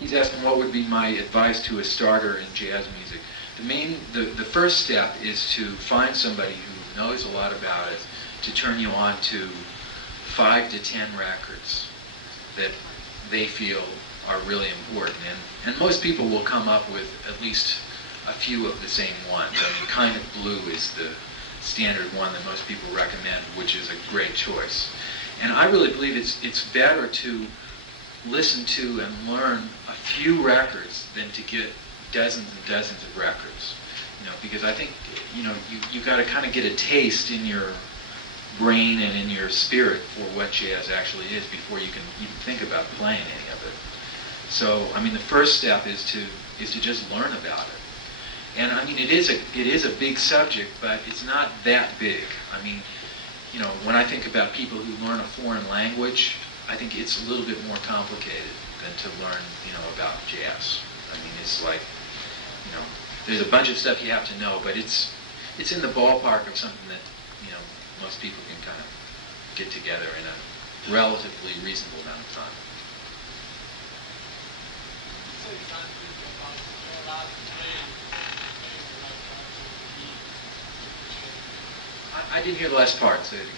He's asking what would be my advice to a starter in jazz music. The first step is to find somebody who knows a lot about it to turn you on to 5 to 10 records that they feel are really important. And most people will come up with at least a few of the same ones. I mean, Kind of Blue is the standard one that most people recommend, which is a great choice. And I really believe it's better to listen to and learn a few records than to get dozens and dozens of records. Because I think, you got to kind of get a taste in your brain and in your spirit for what jazz actually is before you can even think about playing any of it. So, I mean, the first step is to just learn about it. And I mean, it is a big subject, but it's not that big. I mean, when I think about people who learn a foreign language, I think it's a little bit more complicated than to learn, about jazz. I mean, it's like, there's a bunch of stuff you have to know, but it's in the ballpark of something that, most people can kind of get together in a relatively reasonable amount of time. I didn't hear the last part. Say it again.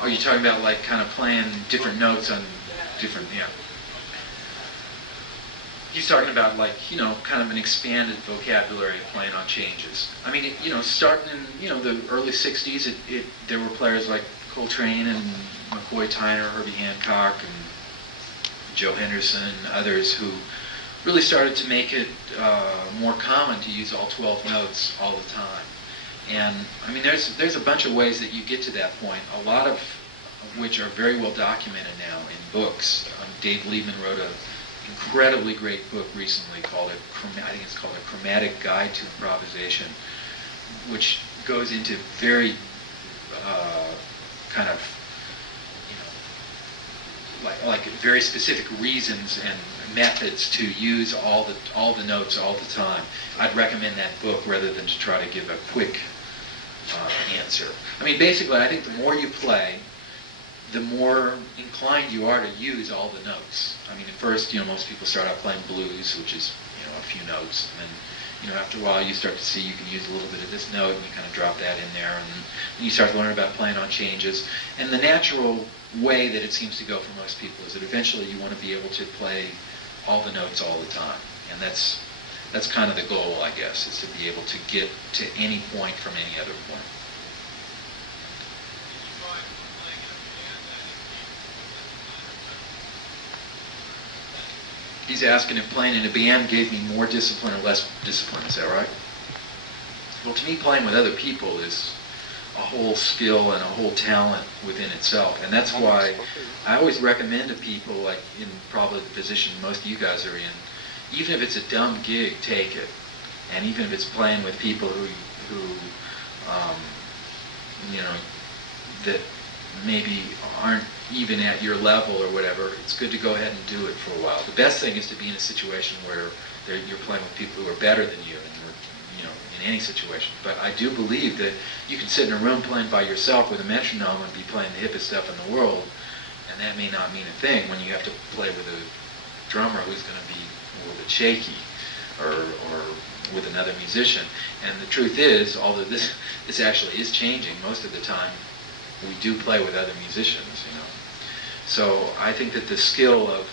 Are you talking about like kind of playing different notes on different, yeah. He's talking about like, kind of an expanded vocabulary of playing on changes. I mean, starting in, the early 60s, there were players like Coltrane and McCoy Tyner, Herbie Hancock, and Joe Henderson, and others who really started to make it more common to use all 12 notes all the time. And I mean, there's a bunch of ways that you get to that point, a lot of which are very well documented now in books. Dave Liebman wrote an incredibly great book recently called I think it's called A Chromatic Guide to Improvisation, which goes into very kind of, like very specific reasons and methods to use all the notes all the time. I'd recommend that book rather than to try to give a quick answer. I mean, basically, I think the more you play, the more inclined you are to use all the notes. I mean, at first, most people start out playing blues, which is, a few notes, and then, after a while, you start to see you can use a little bit of this note, and you kind of drop that in there, and then you start to learn about playing on changes. And the natural way that it seems to go for most people is that eventually you want to be able to play all the notes all the time, and that's kind of the goal, I guess, is to be able to get to any point from any other point. He's asking if playing in a band gave me more discipline or less discipline. Is that right? Well, to me, playing with other people is a whole skill and a whole talent within itself. And that's why I always recommend to people, like in probably the position most of you guys are in, even if it's a dumb gig, take it. And even if it's playing with people who that maybe aren't even at your level or whatever, it's good to go ahead and do it for a while. The best thing is to be in a situation where you're playing with people who are better than you, and in any situation. But I do believe that you can sit in a room playing by yourself with a metronome and be playing the hippest stuff in the world, and that may not mean a thing when you have to play with a drummer who's going to be a little bit shaky, or with another musician. And the truth is, although this actually is changing, most of the time we do play with other musicians, So I think that the skill of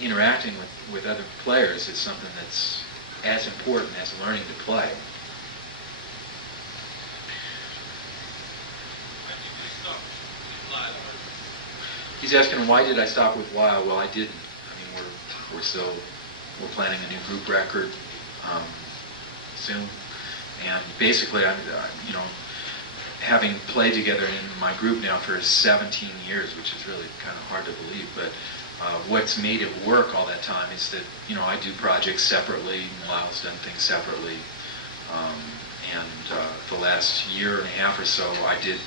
interacting with other players is something that's as important as learning to play. He's asking, why did I stop with Lyle? Well, I didn't. I mean, we're planning a new group record soon, and basically, having played together in my group now for 17 years, which is really kind of hard to believe, but what's made it work all that time is that, I do projects separately, and Lyle's done things separately, and the last year and a half or so, I did,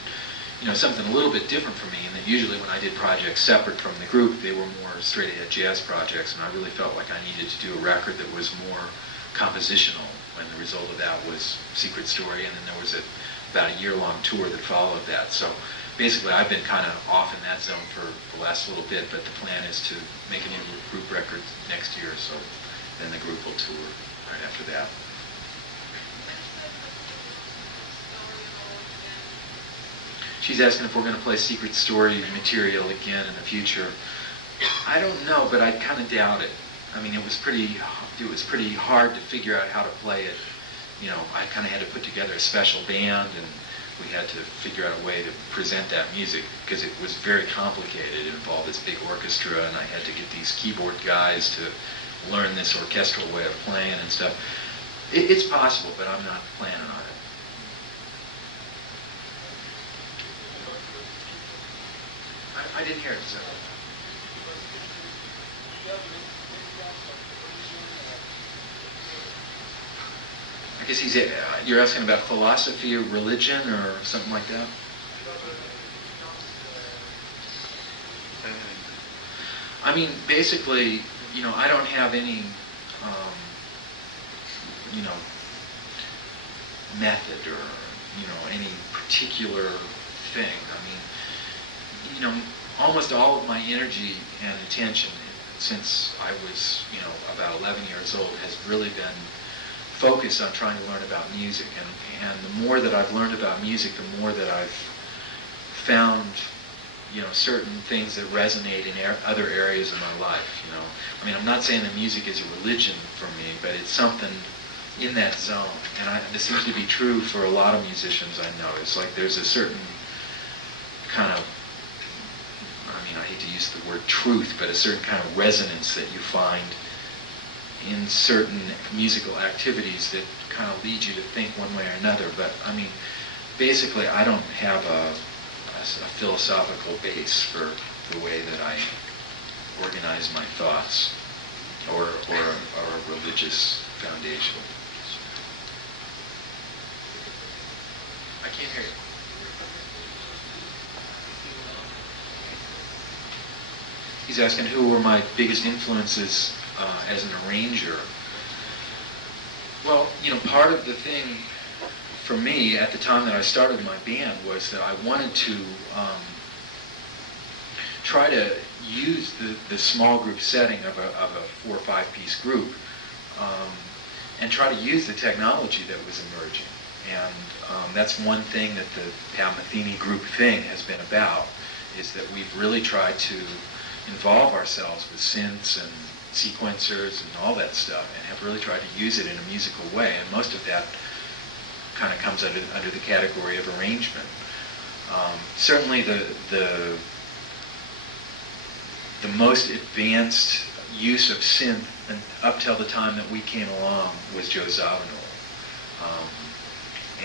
something a little bit different for me, in that usually when I did projects separate from the group, they were more straight-ahead jazz projects, and I really felt like I needed to do a record that was more compositional, and the result of that was Secret Story, and then there was a about a year-long tour that followed that. So basically, I've been kind of off in that zone for the last little bit, but the plan is to make a new group record next year, so then the group will tour right after that. She's asking if we're going to play Secret Story material again in the future. I don't know, but I kind of doubt it. I mean, it was pretty hard to figure out how to play it. You know, I kind of had to put together a special band, and we had to figure out a way to present that music because it was very complicated. It involved this big orchestra, and I had to get these keyboard guys to learn this orchestral way of playing and stuff. It's possible, but I'm not planning on it. I didn't hear it, so. I guess you're asking about philosophy or religion or something like that? I mean, basically, you know, I don't have any, you know, method or, you know, any particular thing. I mean, you know, almost all of my energy and attention since I was, you know, about 11 years old has really been focused on trying to learn about music. And the more that I've learned about music, the more that I've found, you know, certain things that resonate in other areas of my life, you know. I mean, I'm not saying that music is a religion for me, but it's something in that zone. And this seems to be true for a lot of musicians I know. It's like there's a certain kind of, I mean, I hate to use the word truth, but a certain kind of resonance that you find in certain musical activities that kind of lead you to think one way or another. But, I mean, basically, I don't have a philosophical base for the way that I organize my thoughts or a religious foundation. I can't hear you. He's asking who were my biggest influences as an arranger. Well, you know, part of the thing for me at the time that I started my band was that I wanted to try to use the small group setting of a 4 or 5 piece group and try to use the technology that was emerging. And that's one thing that the Pat Metheny group thing has been about, is that we've really tried to involve ourselves with synths and sequencers and all that stuff, and have really tried to use it in a musical way. And most of that kind of comes under the category of arrangement. Certainly the most advanced use of synth up till the time that we came along was Joe Zawinul.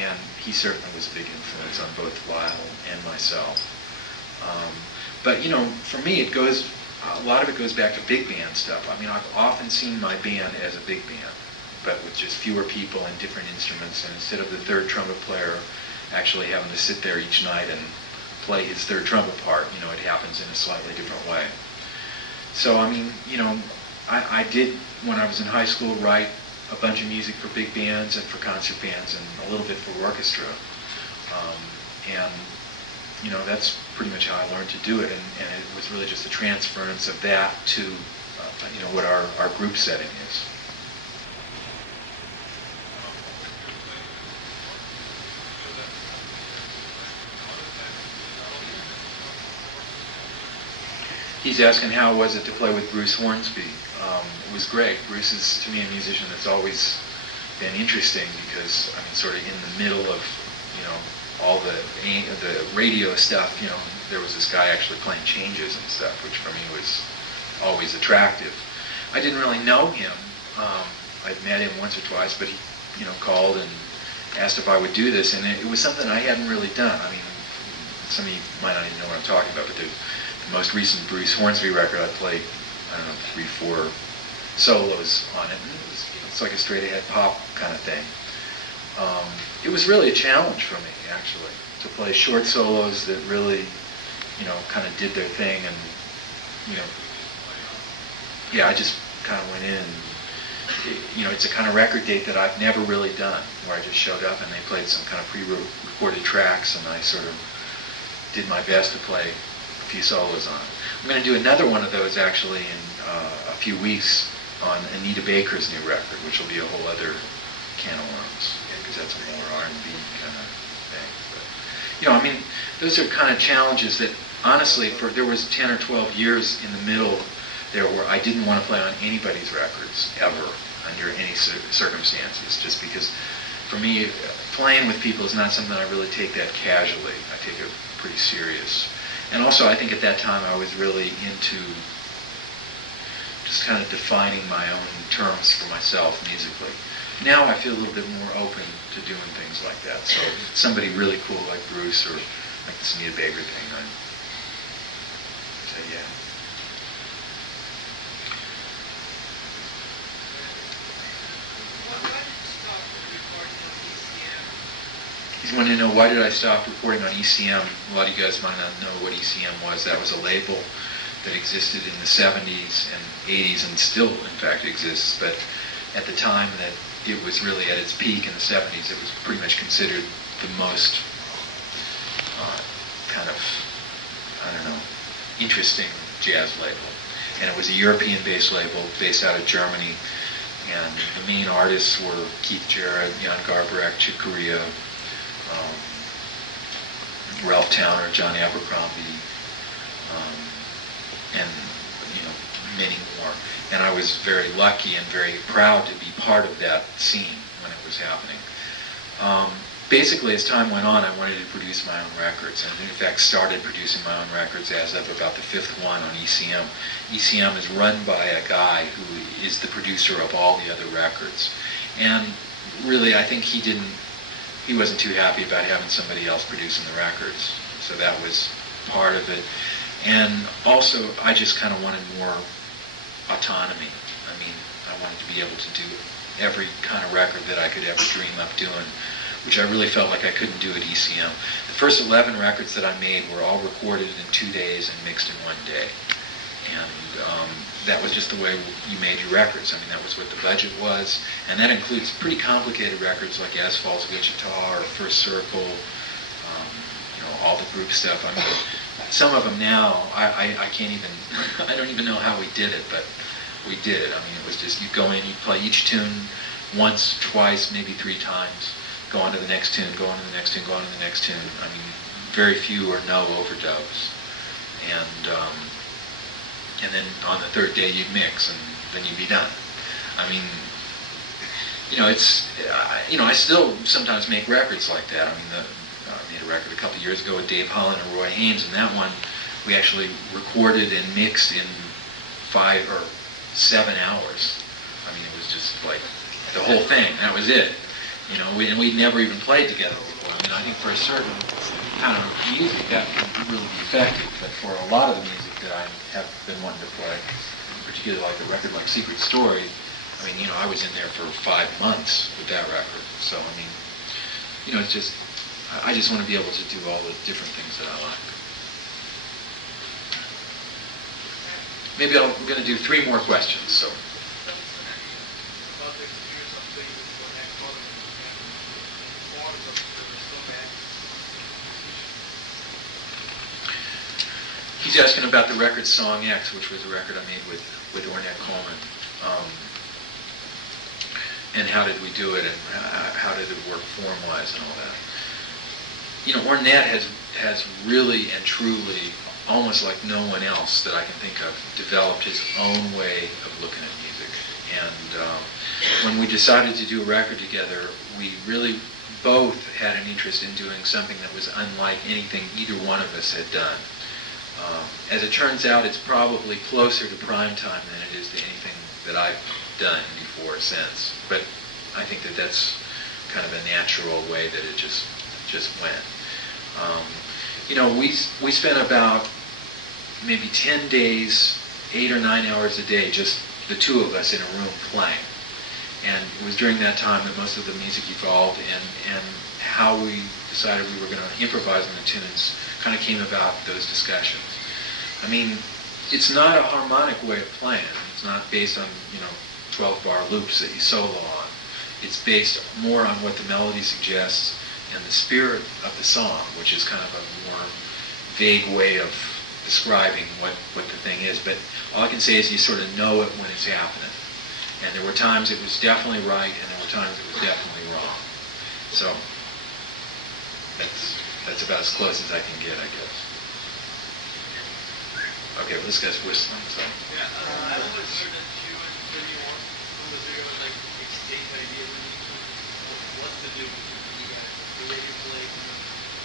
And he certainly was a big influence on both Lyle and myself. But, you know, for me, a lot of it goes back to big band stuff. I mean, I've often seen my band as a big band, but with just fewer people and different instruments, and instead of the third trumpet player actually having to sit there each night and play his third trumpet part, you know, it happens in a slightly different way. So, I mean, you know, I did, when I was in high school, write a bunch of music for big bands and for concert bands and a little bit for orchestra. And, you know, that's pretty much how I learned to do it, and it was really just a transference of that to, you know, what our group setting is. He's asking how was it to play with Bruce Hornsby. It was great. Bruce is, to me, a musician that's always been interesting because, I mean, sort of in the middle of, you know, all the radio stuff, you know, there was this guy actually playing changes and stuff, which for me was always attractive. I didn't really know him. I'd met him once or twice, but he, you know, called and asked if I would do this, and it was something I hadn't really done. I mean, some of you might not even know what I'm talking about, but the most recent Bruce Hornsby record, I played, I don't know, 3-4 solos on it. It's like a straight-ahead pop kind of thing. It was really a challenge for me, actually, to play short solos that really, you know, kind of did their thing, and, you know, yeah, I just kind of went in and it's a kind of record date that I've never really done, where I just showed up and they played some kind of pre-recorded tracks, and I sort of did my best to play a few solos on it. I'm going to do another one of those actually in a few weeks on Anita Baker's new record, which will be a whole other can of worms, because that's a more R&B kind of thing. But, those are kind of challenges that, honestly, there was 10 or 12 years in the middle there where I didn't want to play on anybody's records, ever, under any circumstances, just because, for me, playing with people is not something I really take that casually. I take it pretty serious. And also, I think at that time I was really into just kind of defining my own terms for myself musically. Now I feel a little bit more open to doing things like that. So if somebody really cool like Bruce or like this Anita Baker thing, I'd say yeah. He's wanting to know, why did I stop recording on ECM? A lot of you guys might not know what ECM was. That was a label that existed in the 70s and 80s and still, in fact, exists. But at the time that it was really at its peak in the 70s, it was pretty much considered the most interesting jazz label. And it was a European-based label based out of Germany. And the main artists were Keith Jarrett, Jan Garbarek, Chick Corea, Ralph Towner, John Abercrombie, and many more. And I was very lucky and very proud to be part of that scene when it was happening. Basically, as time went on, I wanted to produce my own records, and in fact started producing my own records as of about the fifth one on ECM. ECM is run by a guy who is the producer of all the other records. And really, I think he wasn't too happy about having somebody else producing the records. So that was part of it. And also, I just kind of wanted more autonomy. I wanted to be able to do every kind of record that I could ever dream of doing, which I really felt like I couldn't do at ECM. The first 11 records that I made were all recorded in 2 days and mixed in 1 day. And that was just the way you made your records. That was what the budget was. And that includes pretty complicated records like Asphalt's Wichita or First Circle, all the group stuff. Some of them now, I can't even, I don't even know how we did it, but we did it. It was just, you go in, you play each tune once, twice, maybe 3 times, go on to the next tune, go on to the next tune, go on to the next tune. Very few or no overdubs. And then on the third day you'd mix, and then you'd be done. I still sometimes make records like that. I made a record a couple of years ago with Dave Holland and Roy Haynes, and that one we actually recorded and mixed in 5 or 7 hours. It was just like the whole thing. That was it. And we'd never even played together before. I think for a certain kind of music that can really be effective, but for a lot of the music that I have been wanting to play, particularly like a record like Secret Story, I was in there for 5 months with that record. So, it's just, I just want to be able to do all the different things that I like. Maybe we're going to do 3 more questions, so. He's asking about the record Song X, which was a record I made with Ornette Coleman. And how did we do it, and how did it work form-wise and all that. Ornette has really and truly, almost like no one else that I can think of, developed his own way of looking at music. And when we decided to do a record together, we really both had an interest in doing something that was unlike anything either one of us had done. As it turns out, it's probably closer to prime time than it is to anything that I've done before or since. But I think that that's kind of a natural way that it just went. We spent about maybe 10 days, 8 or 9 hours a day, just the 2 of us in a room playing. And it was during that time that most of the music evolved, and how we decided we were going to improvise on the tunes kind of came about those discussions. It's not a harmonic way of playing. It's not based on, 12-bar loops that you solo on. It's based more on what the melody suggests and the spirit of the song, which is kind of a more vague way of describing what the thing is. But all I can say is you sort of know it when it's happening. And there were times it was definitely right, and there were times it was definitely wrong. So that's about as close as I can get, I guess. Okay, well, this guy's whistling, so. Yeah, I always heard that you and Tony Moore from the video like exchange ideas and what to do with you guys, the way you play.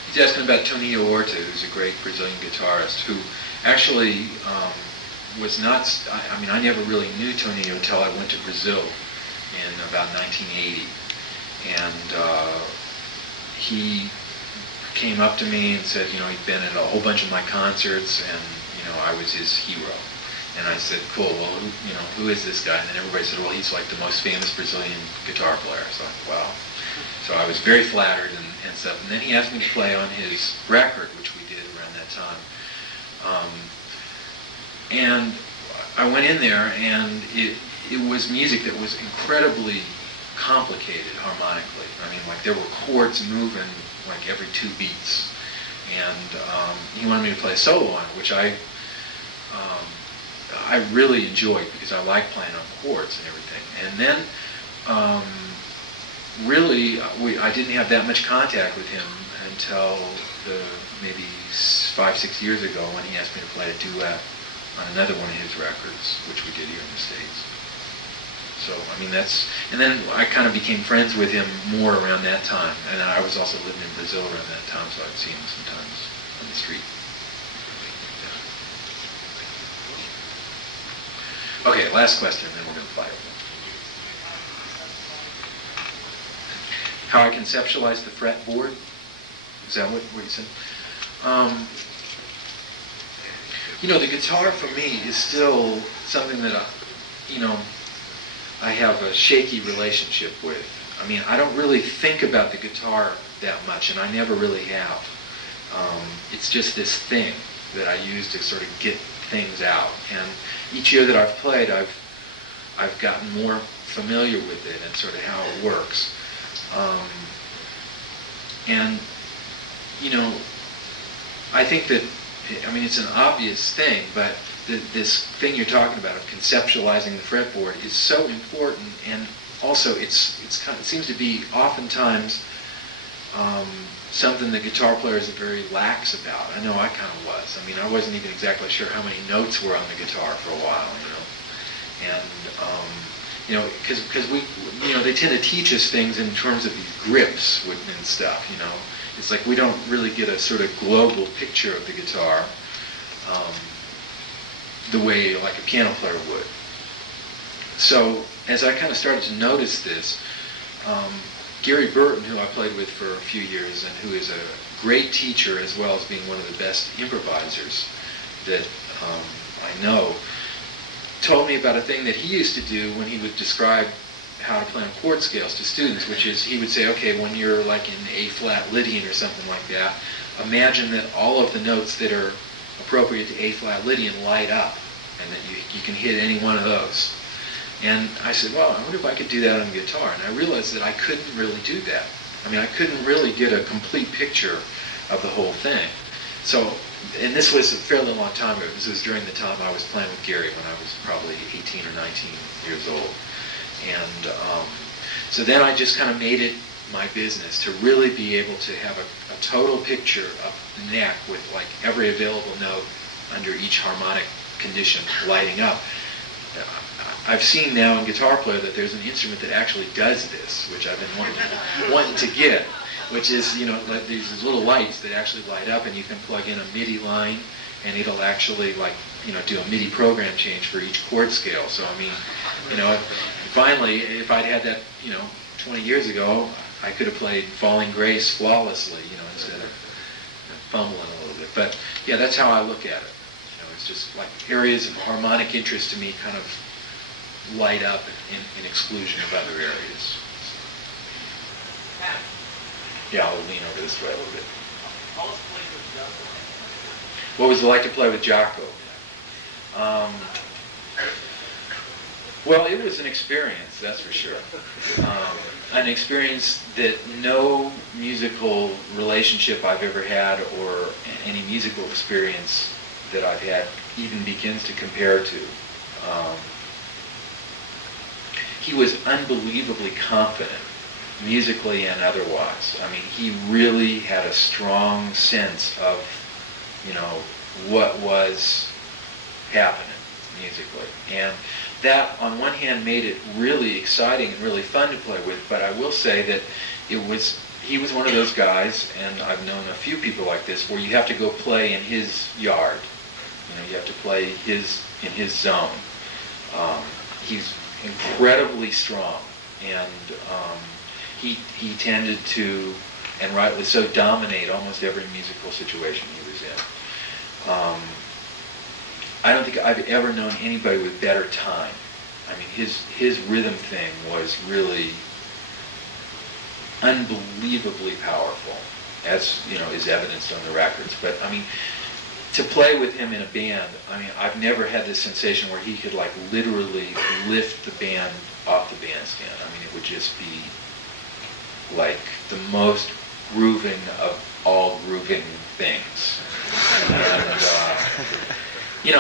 He's asking about Tonio Horta, who's a great Brazilian guitarist, who actually was not, I never really knew Tonio until I went to Brazil in about 1980. And he came up to me and said, he'd been at a whole bunch of my concerts, and I was his hero. And I said, cool, well, who is this guy? And then everybody said, well, he's like the most famous Brazilian guitar player. So I thought, wow. So I was very flattered and stuff. And then he asked me to play on his record, which we did around that time. And I went in there, and it was music that was incredibly complicated harmonically. Like there were chords moving like every 2 beats. And he wanted me to play a solo on it, which I really enjoyed because I like playing on chords and everything. And then I didn't have that much contact with him until maybe 5-6 years ago when he asked me to play a duet on another one of his records, which we did here in the States. So, and then I kind of became friends with him more around that time. And I was also living in Brazil around that time, so I'd see him sometimes on the street. Yeah. Okay, last question, then we're going to fire. How I conceptualize the fretboard? Is that what you said? The guitar for me is still something that I have a shaky relationship with. I don't really think about the guitar that much, and I never really have. It's just this thing that I use to sort of get things out. And each year that I've played, I've gotten more familiar with it and sort of how it works. I think that, it's an obvious thing, but this thing you're talking about of conceptualizing the fretboard is so important, and also it seems to be oftentimes something that guitar players are very lax about. I know I kind of was. I wasn't even exactly sure how many notes were on the guitar for a while, and because we, they tend to teach us things in terms of these grips and stuff. It's like we don't really get a sort of global picture of the guitar the way like a piano player would. So as I kind of started to notice this, Gary Burton, who I played with for a few years and who is a great teacher as well as being one of the best improvisers that I know, told me about a thing that he used to do when he would describe how to play on chord scales to students, which is he would say, okay, when you're like in A-flat Lydian or something like that, imagine that all of the notes that are appropriate to A-flat Lydian light up, and that you can hit any one of those. And I said, well, I wonder if I could do that on the guitar. And I realized that I couldn't really do that. I couldn't really get a complete picture of the whole thing. So, and this was a fairly long time ago. This was during the time I was playing with Gary when I was probably 18 or 19 years old. And so then I just kind of made it my business to really be able to have a total picture of the neck with like every available note under each harmonic condition lighting up. I've seen now in Guitar Player that there's an instrument that actually does this, which I've been wanting to get, which is, like these little lights that actually light up, and you can plug in a MIDI line, and it'll actually do a MIDI program change for each chord scale. So finally, if I'd had that 20 years ago, I could have played Falling Grace flawlessly, instead of fumbling a little bit. But yeah, that's how I look at it. It's just like areas of harmonic interest to me kind of light up in exclusion of other areas. Yeah, I'll lean over this way a little bit. What was it like to play with Jaco? Well, it was an experience, that's for sure. An experience that no musical relationship I've ever had or any musical experience that I've had even begins to compare to. He was unbelievably confident, musically and otherwise. I mean, he really had a strong sense of, what was happening musically. And that, on one hand, made it really exciting and really fun to play with, but I will say that he was one of those guys, and I've known a few people like this, where you have to go play in his yard. You have to play in his zone. He's incredibly strong, and he tended to, and rightly so, dominate almost every musical situation he was in. I don't think I've ever known anybody with better time. I mean, his rhythm thing was really unbelievably powerful, as is evidenced on the records. But I mean, to play with him in a band, I mean, I've never had this sensation where he could like literally lift the band off the bandstand. I mean, it would just be like the most grooving of all grooving things. And,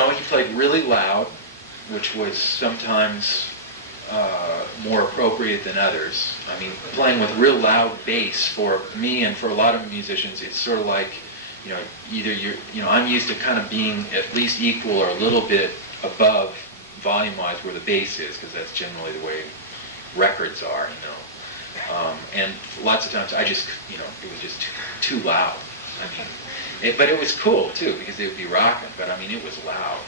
he played really loud, which was sometimes more appropriate than others. I mean, playing with real loud bass for me and for a lot of musicians, it's sort of like, either I'm used to kind of being at least equal or a little bit above volume-wise where the bass is, because that's generally the way records are, and lots of times I just, it was just too loud. I mean, but it was cool too, because they would be rocking, but I mean, it was loud.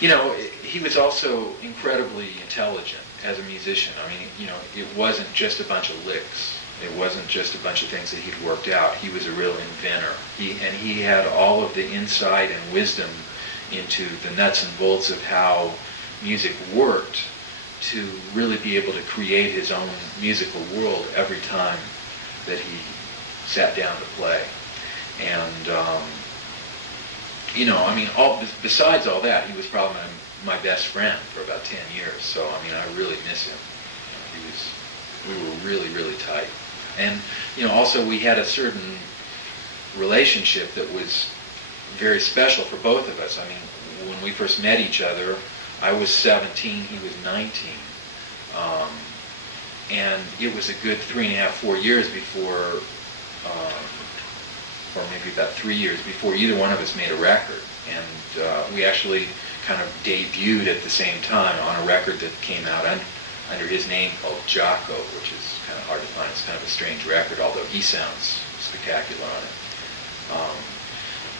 And, he was also incredibly intelligent as a musician. I mean, it wasn't just a bunch of licks. It wasn't just a bunch of things that he'd worked out. He was a real inventor. He had all of the insight and wisdom into the nuts and bolts of how music worked to really be able to create his own musical world every time that he sat down to play. And, I mean, besides all that, he was probably my best friend for about 10 years. So, I mean, I really miss him. We were really, really tight. And, also we had a certain relationship that was very special for both of us. I mean, when we first met each other, I was 17, he was 19. And it was a good 3.5, 4 years before, or maybe about 3 years before either one of us made a record. And we actually kind of debuted at the same time on a record that came out under his name called Jocko, which is kind of hard to find. It's kind of a strange record, although he sounds spectacular on it.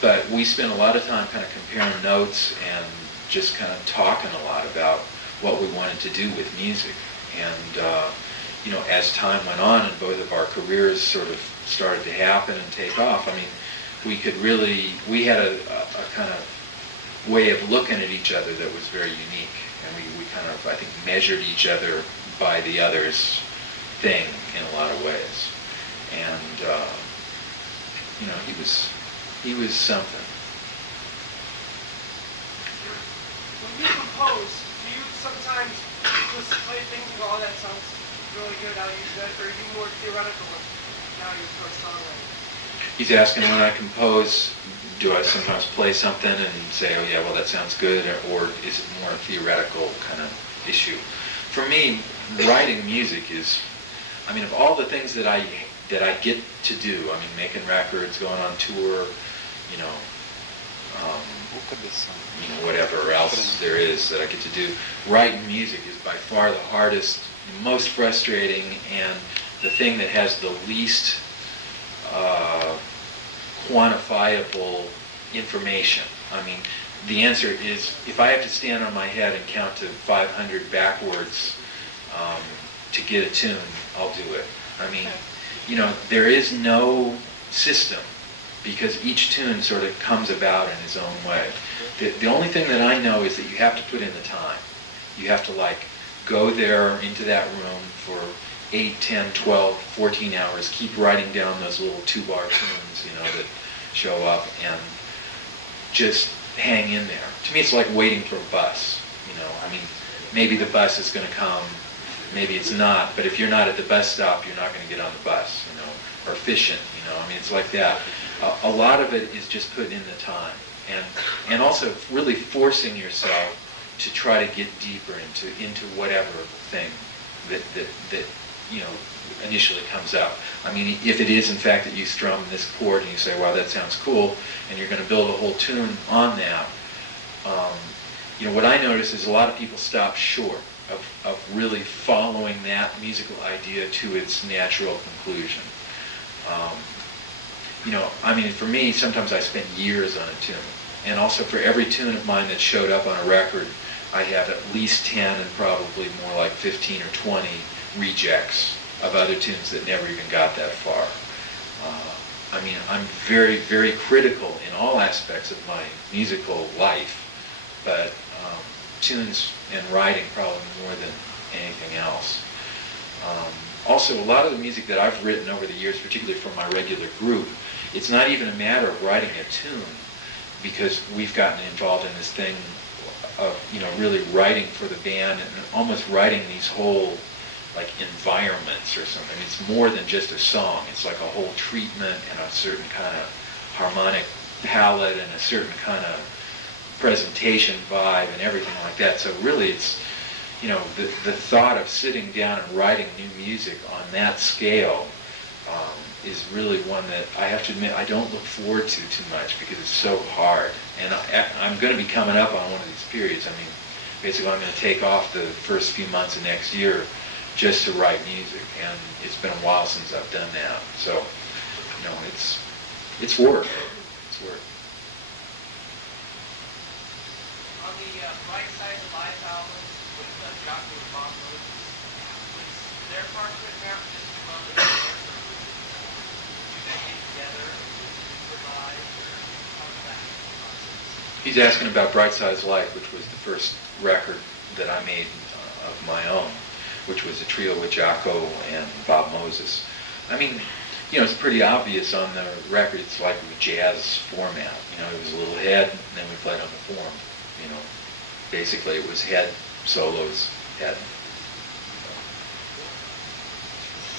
But we spent a lot of time kind of comparing notes and just kind of talking a lot about what we wanted to do with music. And, as time went on and both of our careers sort of started to happen and take off, I mean, we had a kind of way of looking at each other that was very unique. And we kind of, I think, measured each other by the other's thing in a lot of ways. And, he was something. When you compose, do you sometimes just play things and go, oh, that sounds really good, I'll use that, or are you more theoretical now you're for a songwriter? He's asking, when I compose, do I sometimes play something and say, oh yeah, well that sounds good, or is it more a theoretical kind of issue? For me, writing music is, I mean, of all the things that I get to do, I mean, making records, going on tour, whatever else there is that I get to do, writing music is by far the hardest, most frustrating, and the thing that has the least quantifiable information. I mean, the answer is, if I have to stand on my head and count to 500 backwards to get a tune, I'll do it. I mean, there is no system, because each tune sort of comes about in its own way. The only thing that I know is that you have to put in the time. You have to go there into that room for 8, 10, 12, 14 hours, keep writing down those little 2-bar tunes, that show up, and just hang in there. To me, it's like waiting for a bus. I mean, maybe the bus is going to come, maybe it's not, but if you're not at the bus stop, you're not going to get on the bus, or efficient, I mean, it's like that. A lot of it is just putting in the time, and also really forcing yourself to try to get deeper into whatever thing that initially comes up. I mean, if it is in fact that you strum this chord and you say, wow, that sounds cool, and you're going to build a whole tune on that, what I notice is a lot of people stop short of really following that musical idea to its natural conclusion. I mean, for me, sometimes I spend years on a tune. And also for every tune of mine that showed up on a record, I have at least 10 and probably more like 15 or 20 rejects of other tunes that never even got that far. I mean, I'm very, very critical in all aspects of my musical life, but tunes and writing probably more than anything else. Also, a lot of the music that I've written over the years, particularly for my regular group, it's not even a matter of writing a tune, because we've gotten involved in this thing of, really writing for the band and almost writing these whole, like, environments or something. It's more than just a song. It's like a whole treatment and a certain kind of harmonic palette and a certain kind of presentation vibe and everything like that. So really it's, the thought of sitting down and writing new music on that scale is really one that I have to admit I don't look forward to too much, because it's so hard. And I'm going to be coming up on one of these periods. I mean, basically I'm going to take off the first few months of next year just to write music, and it's been a while since I've done that. So, it's work. It's work. On the Right Side of Life album with Jocko and Bob Moses, was their part of it now just to run the band, or do they get together and improvise, or how does that process? He's asking about Bright Side's Life, which was the first record that I made of my own, which was a trio with Jocko and Bob Moses. I mean, it's pretty obvious on the record. It's like a jazz format. It was a little head, and then we played on the form. Basically it was head, solos, head.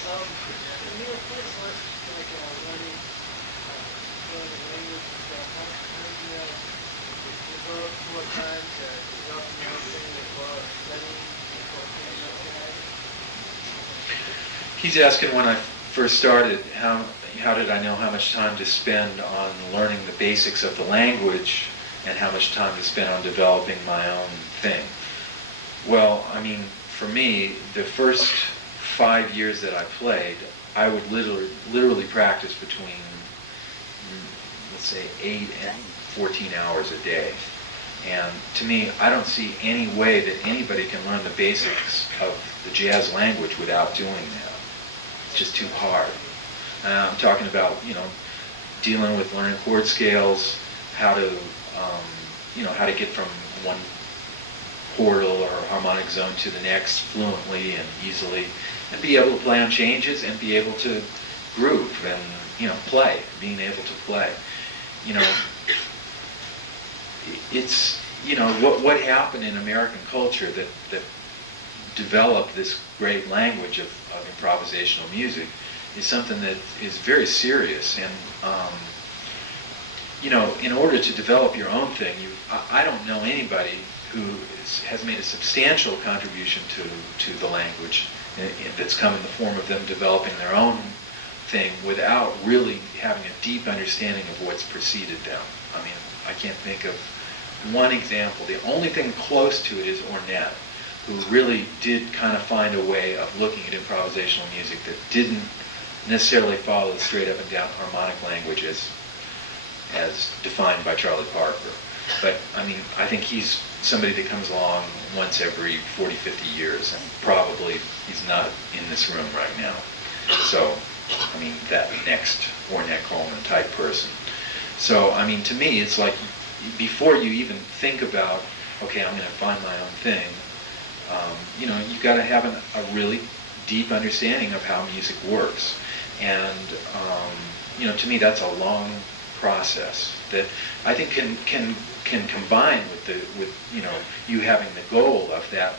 When you were first learning the language and stuff, how did you develop more time to develop your own thing as well as studying before putting up tonight? He's asking, when I first started, how did I know how much time to spend on learning the basics of the language and how much time to spend on developing my own thing? Well, I mean, for me, the first 5 years that I played, I would literally practice between, let's say, 8 and 14 hours a day. And to me, I don't see any way that anybody can learn the basics of the jazz language without doing that. It's just too hard. I'm talking about, dealing with learning chord scales, how to get from one chordal or harmonic zone to the next fluently and easily, and be able to play on changes and be able to groove and, being able to play. It's, what happened in American culture that developed this great language of improvisational music is something that is very serious. And, in order to develop your own thing, I don't know anybody who has made a substantial contribution to the language that's come in the form of them developing their own thing without really having a deep understanding of what's preceded them. I mean, I can't think of one example. The only thing close to it is Ornette, who really did kind of find a way of looking at improvisational music that didn't necessarily follow the straight up and down harmonic languages as defined by Charlie Parker. But, I mean, I think he's somebody that comes along once every 40, 50 years, and probably he's not in this room right now. So, I mean, that next Ornette Coleman type person. So, I mean, to me, it's like, before you even think about, okay, I'm going to find my own thing, you've got to have a really deep understanding of how music works. And, to me, that's a long process that I think can combine with you having the goal of that,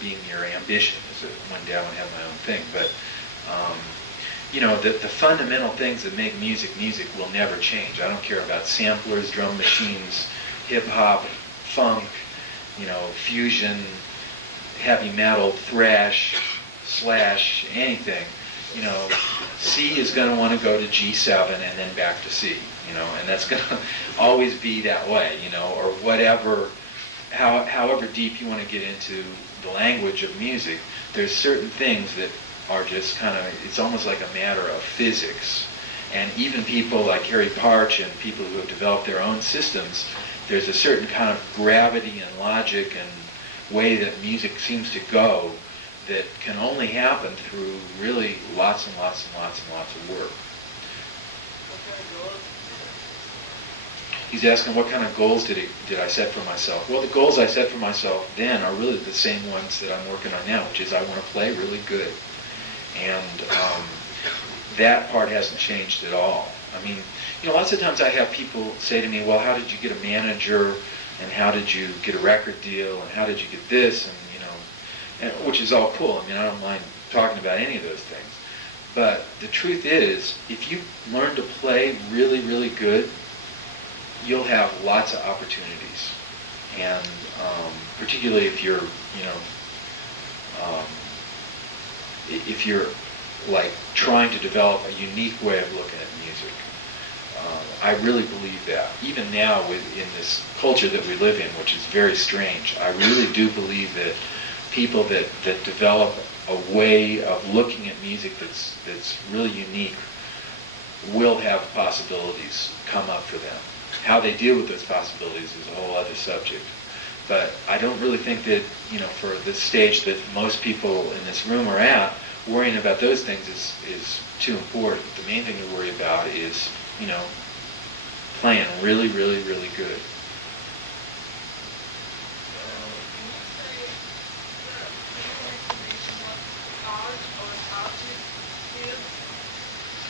being your ambition. As one day I want to have my own thing, but the fundamental things that make music will never change. I don't care about samplers, drum machines, hip hop, funk, fusion, heavy metal, thrash, slash, anything. C is going to want to go to G7 and then back to C, and that's going to always be that way, or whatever, however deep you want to get into the language of music, there's certain things that are just kind of, it's almost like a matter of physics. And even people like Harry Parch and people who have developed their own systems, there's a certain kind of gravity and logic and way that music seems to go that can only happen through really lots and lots and lots and lots of work. He's asking what kind of goals did I set for myself? Well, the goals I set for myself then are really the same ones that I'm working on now, which is I want to play really good. And that part hasn't changed at all. I mean, lots of times I have people say to me, well, how did you get a manager? And how did you get a record deal? And how did you get this? And which is all cool. I mean, I don't mind talking about any of those things. But the truth is, if you learn to play really, really good, you'll have lots of opportunities. And particularly if you're, if you're like trying to develop a unique way of looking at music. I really believe that. Even now in this culture that we live in, which is very strange, I really do believe that people that develop a way of looking at music that's really unique will have possibilities come up for them. How they deal with those possibilities is a whole other subject. But I don't really think that, for the stage that most people in this room are at, worrying about those things is too important. The main thing to worry about is, playing really, really, really good.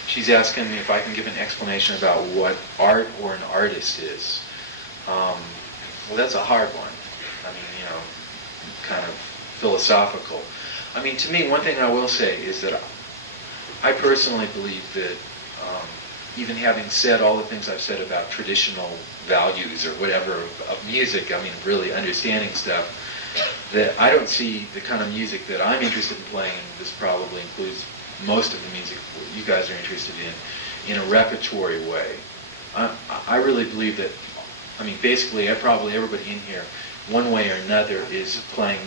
She's asking me if I can give an explanation about what art or an artist is. Well, that's a hard one. I mean, kind of philosophical. I mean, to me, one thing I will say is that I personally believe that even having said all the things I've said about traditional values or whatever of music, I mean, really understanding stuff, that I don't see the kind of music that I'm interested in playing, and this probably includes most of the music you guys are interested in a repertory way. I really believe that, I mean, basically, probably everybody in here, one way or another, is playing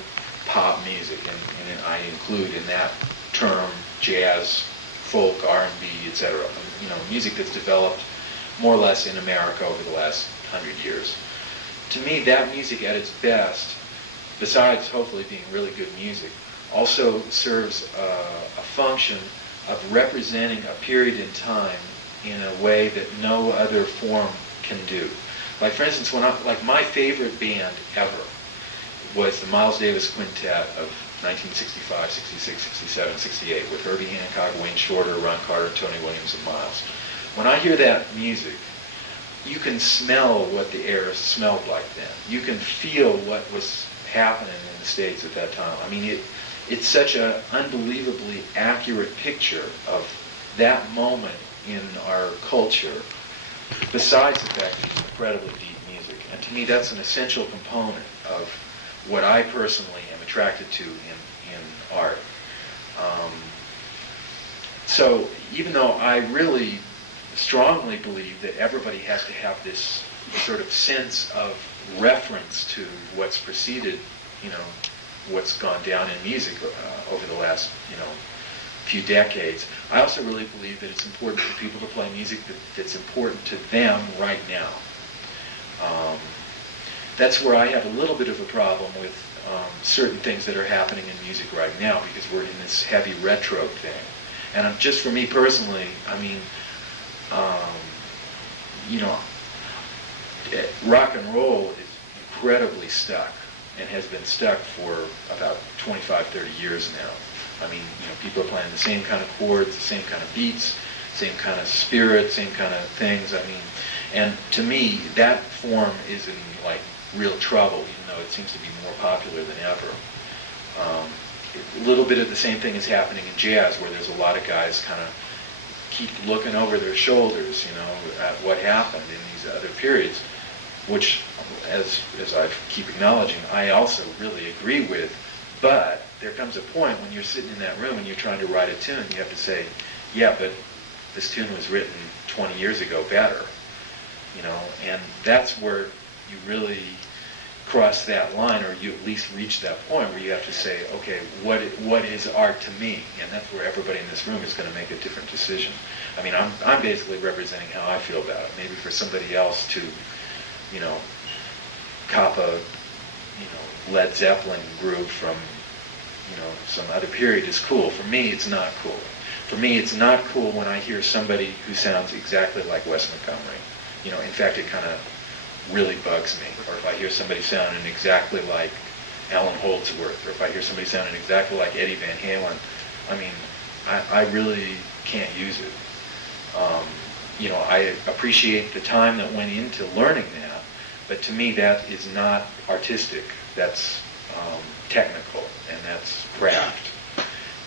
pop music, and I include in that term jazz, folk, R&B, etc. Music that's developed more or less in America over the last 100 years. To me, that music at its best, besides hopefully being really good music, also serves a function of representing a period in time in a way that no other form can do. Like, for instance, my favorite band ever was the Miles Davis Quintet of 1965, 66, 67, 68, with Herbie Hancock, Wayne Shorter, Ron Carter, Tony Williams, and Miles. When I hear that music, you can smell what the air smelled like then. You can feel what was happening in the States at that time. I mean, it's such an unbelievably accurate picture of that moment in our culture, besides the fact that it's incredibly deep music. And to me, that's an essential component of what I personally am attracted to in art. So even though I really strongly believe that everybody has to have this sort of sense of reference to what's preceded, what's gone down in music over the last, few decades, I also really believe that it's important for people to play music that's important to them right now. That's where I have a little bit of a problem with certain things that are happening in music right now, because we're in this heavy retro thing. And just for me personally, I mean, rock and roll is incredibly stuck and has been stuck for about 25, 30 years now. I mean, people are playing the same kind of chords, the same kind of beats, same kind of spirit, same kind of things. I mean, and to me, that form is in like real trouble, even though it seems to be more popular than ever. A little bit of the same thing is happening in jazz, where there's a lot of guys kind of keep looking over their shoulders, you know, at what happened in these other periods, which, as I keep acknowledging, I also really agree with. But there comes a point when you're sitting in that room and you're trying to write a tune, you have to say, yeah, but this tune was written 20 years ago better, you know, and that's where you really cross that line, or you at least reach that point where you have to say, okay, what is art to me? And that's where everybody in this room is going to make a different decision. I mean, I'm basically representing how I feel about it. Maybe for somebody else to, you know, cop a, you know, Led Zeppelin groove from, you know, some other period is cool. For me, it's not cool. For me, it's not cool when I hear somebody who sounds exactly like Wes Montgomery. You know, in fact, it kind of really bugs me. Or if I hear somebody sounding exactly like Alan Holdsworth, or if I hear somebody sounding exactly like Eddie Van Halen, I mean, I really can't use it. You know, I appreciate the time that went into learning that, but to me that is not artistic. That's technical, and that's craft.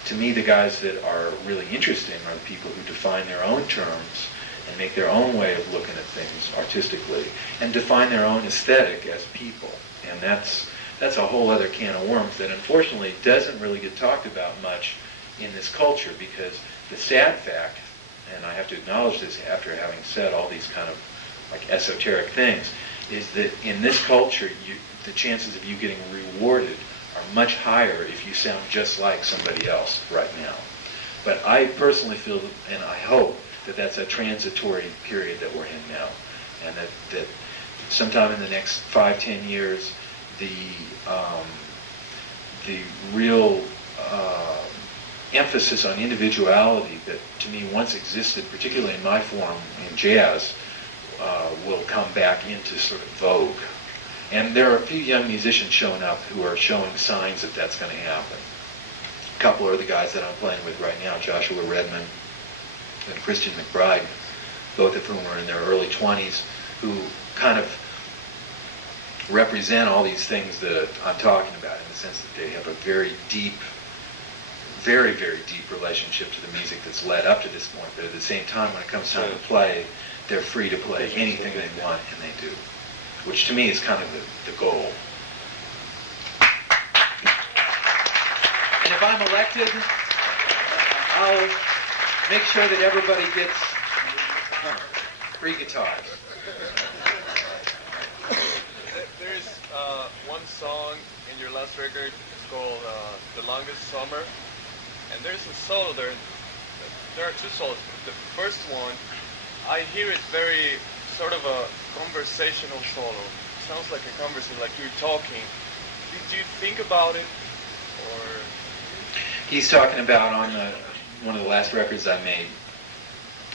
To me, the guys that are really interesting are the people who define their own terms and make their own way of looking at things artistically, and define their own aesthetic as people. And that's a whole other can of worms that unfortunately doesn't really get talked about much in this culture, because the sad fact, and I have to acknowledge this after having said all these kind of like esoteric things, is that in this culture, the chances of you getting rewarded are much higher if you sound just like somebody else right now. But I personally feel, and I hope, that that's a transitory period that we're in now, and that sometime in the next 5-10 years, the real emphasis on individuality that to me once existed, particularly in my form in jazz, will come back into sort of vogue. And there are a few young musicians showing up who are showing signs that that's going to happen. A couple are the guys that I'm playing with right now, Joshua Redman and Christian McBride, both of whom are in their early 20s, who kind of represent all these things that I'm talking about, in the sense that they have a very deep, very, very deep relationship to the music that's led up to this point. But at the same time, when it comes time to play, they're free to play anything they want, and they do. Which to me is kind of the goal. And if I'm elected, I'll make sure that everybody gets free guitars. There's one song in your last record, it's called The Longest Summer, and there's a solo there. There are two solos. The first one, I hear it very sort of a conversational solo. It sounds like a conversation, like you're talking. Do you think about it, or? He's talking about on one of the last records I made.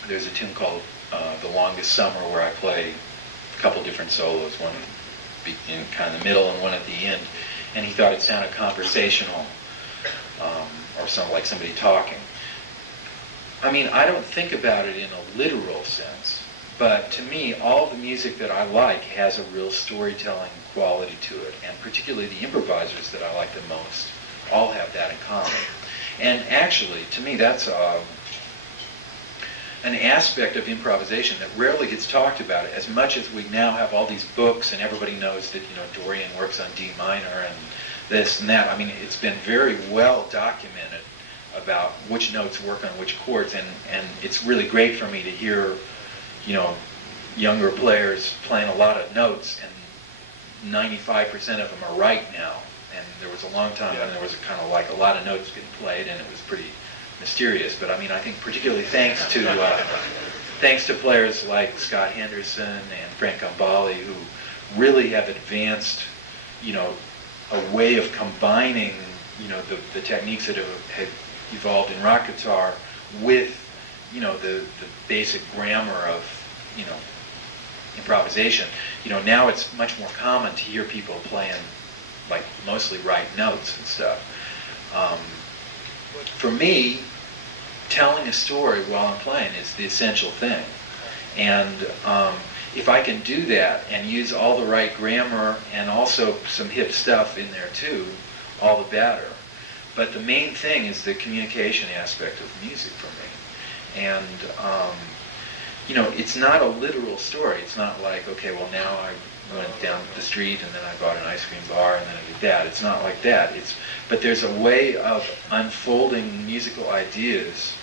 There's a tune called "The Longest Summer" where I play a couple different solos, one in kind of the middle and one at the end. And he thought it sounded conversational, or something like somebody talking. I mean, I don't think about it in a literal sense. But to me, all the music that I like has a real storytelling quality to it, and particularly the improvisers that I like the most all have that in common. And actually, to me, that's an aspect of improvisation that rarely gets talked about, as much as we now have all these books and everybody knows that, you know, Dorian works on D minor and this and that. I mean, it's been very well documented about which notes work on which chords, and it's really great for me to hear, you know, younger players playing a lot of notes, and 95% of them are right now. And there was a long time when there was a kind of like a lot of notes getting played, and it was pretty mysterious. But I mean, I think particularly thanks to players like Scott Henderson and Frank Gambale, who really have advanced, you know, a way of combining, you know, the techniques that have evolved in rock guitar with, you know, the basic grammar of, you know, improvisation. You know, now it's much more common to hear people playing like mostly right notes and stuff. For me, telling a story while I'm playing is the essential thing. And if I can do that and use all the right grammar and also some hip stuff in there too, all the better. But the main thing is the communication aspect of music for me. And, it's not a literal story. It's not like, okay, well now I went down the street and then I bought an ice cream bar and then I did that. It's not like that. But there's a way of unfolding musical ideas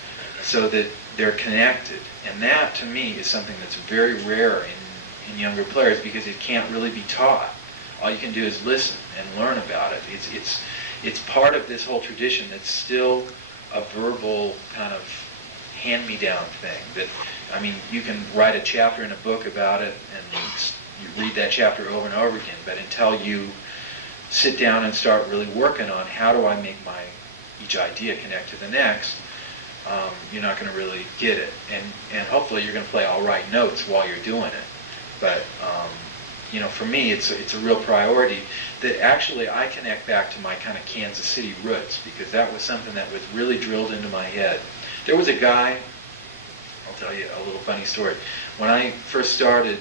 so that they're connected. And that, to me, is something that's very rare in younger players because it can't really be taught. All you can do is listen and learn about it. It's part of this whole tradition that's still a verbal kind of hand-me-down thing. That, I mean, you can write a chapter in a book about it and you read that chapter over and over again, but until you sit down and start really working on how do I make each idea connect to the next, you're not going to really get it. And hopefully you're going to play all right notes while you're doing it. But, for me, it's a real priority that actually I connect back to my kind of Kansas City roots, because that was something that was really drilled into my head. There was a guy, I'll tell you a little funny story. When I first started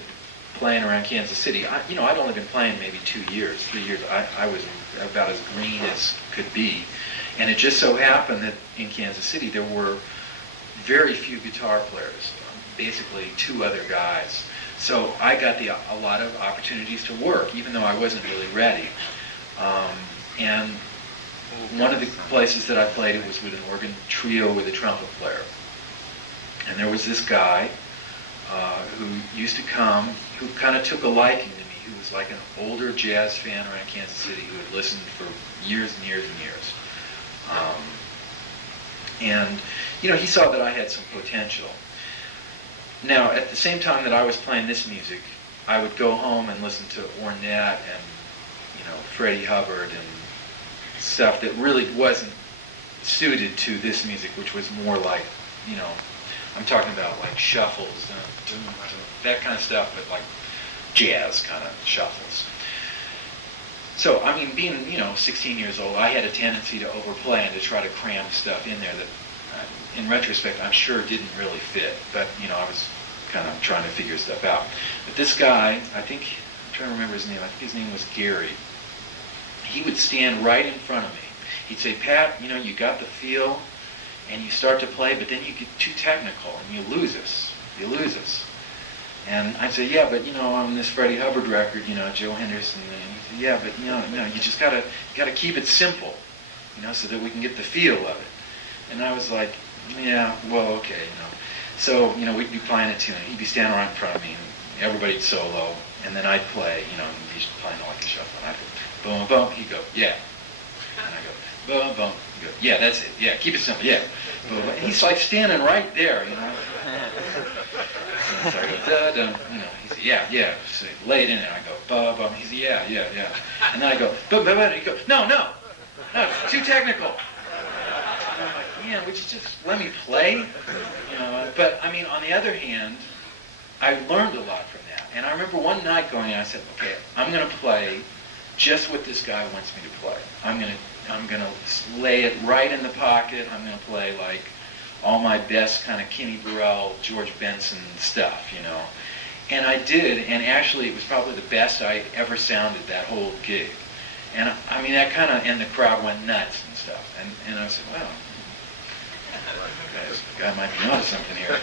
playing around Kansas City, I'd only been playing maybe 3 years. I was about as green as could be. And it just so happened that in Kansas City there were very few guitar players, basically 2 other guys. So I got a lot of opportunities to work, even though I wasn't really ready. And one of the places that I played, it was with an organ trio with a trumpet player. And there was this guy who used to come, who kind of took a liking to me, who was like an older jazz fan around Kansas City who had listened for years and years and years. And he saw that I had some potential. Now, at the same time that I was playing this music, I would go home and listen to Ornette and, Freddie Hubbard and stuff that really wasn't suited to this music, which was more like, I'm talking about like shuffles, that kind of stuff, but like jazz kind of shuffles. So, I mean, being, 16 years old, I had a tendency to overplay and to try to cram stuff in there that, in retrospect, I'm sure didn't really fit. But, I was kind of trying to figure stuff out. But this guy, I'm trying to remember his name. I think his name was Gary. He would stand right in front of me. He'd say, Pat, you got the feel, and you start to play, but then you get too technical, and you lose us. And I'd say, yeah, but on this Freddie Hubbard record, Joe Henderson, and he'd say, yeah, but you just gotta keep it simple, so that we can get the feel of it. And I was like, yeah, well, okay, So, we'd be playing a tune, and he'd be standing right in front of me, and everybody'd solo, and then I'd play, he's playing like a shuffle, and I'd go, boom, boom, he'd go, yeah. And I go, boom, boom, he'd go, yeah, that's it, yeah, keep it simple, yeah. Boom, boom. And he's like standing right there, So I go, da-dum, he said, yeah. So lay it in there. I go, ba-bum. He said, yeah. And then I go, ba-ba-ba. He goes, no, it's too technical. And I'm like, would you just let me play? But, I mean, on the other hand, I learned a lot from that. And I remember one night going in, I said, okay, I'm going to play just what this guy wants me to play. I'm going to lay it right in the pocket. I'm going to play like all my best kind of Kenny Burrell, George Benson stuff, And I did, and actually it was probably the best I ever sounded that whole gig. And I mean, that kind of, and the crowd went nuts and stuff. And I said, well, this guy might be onto something here,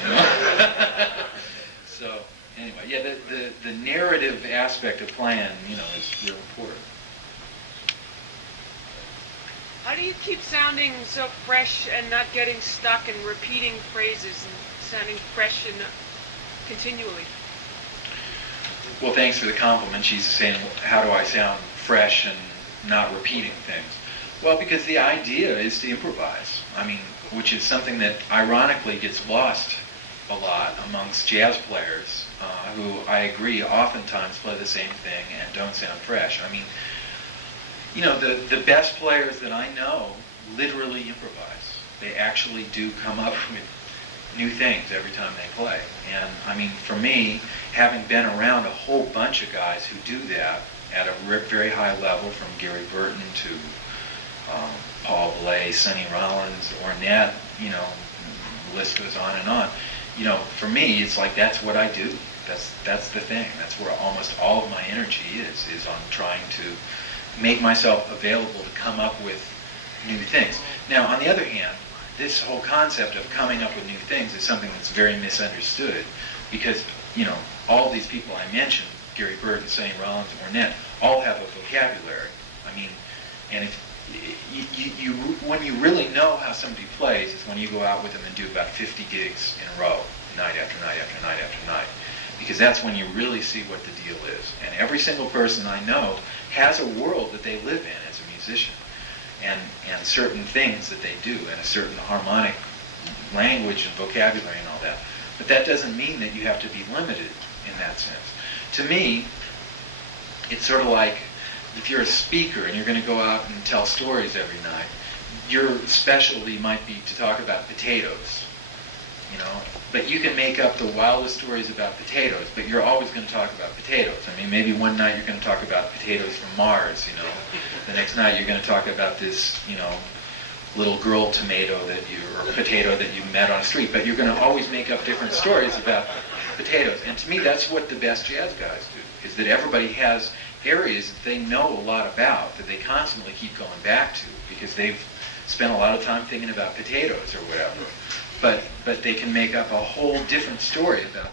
So, anyway, yeah, the narrative aspect of playing, is real important. How do you keep sounding so fresh and not getting stuck and repeating phrases and sounding fresh and continually? Well, thanks for the compliment. She's saying, how do I sound fresh and not repeating things? Well, because the idea is to improvise. I mean, which is something that ironically gets lost a lot amongst jazz players who, I agree, oftentimes play the same thing and don't sound fresh. I mean, the best players that I know literally improvise. They actually do come up with new things every time they play. And I mean, for me, having been around a whole bunch of guys who do that at a very high level, from Gary Burton to Paul Bley, Sonny Rollins, Ornette, the list goes on and on. You know, for me, it's like that's what I do. That's the thing. That's where almost all of my energy is on trying to make myself available to come up with new things. Now, on the other hand, this whole concept of coming up with new things is something that's very misunderstood, because, you know, all these people I mentioned, Gary Bird and Sonny Rollins and Ornette, all have a vocabulary. I mean, and if you when you really know how somebody plays is when you go out with them and do about 50 gigs in a row, night after night after night after night, because that's when you really see what the deal is. And every single person I know has a world that they live in as a musician, and certain things that they do, and a certain harmonic language and vocabulary and all that. But that doesn't mean that you have to be limited in that sense. To me, it's sort of like if you're a speaker and you're going to go out and tell stories every night, your specialty might be to talk about potatoes, you know. But you can make up the wildest stories about potatoes, but you're always going to talk about potatoes. I mean, maybe one night you're going to talk about potatoes from Mars, you know. The next night you're going to talk about this, you know, little girl tomato or potato that you met on the street. But you're going to always make up different stories about potatoes. And to me, that's what the best jazz guys do, is that everybody has areas that they know a lot about, that they constantly keep going back to, because they've spent a lot of time thinking about potatoes or whatever. But they can make up a whole different story about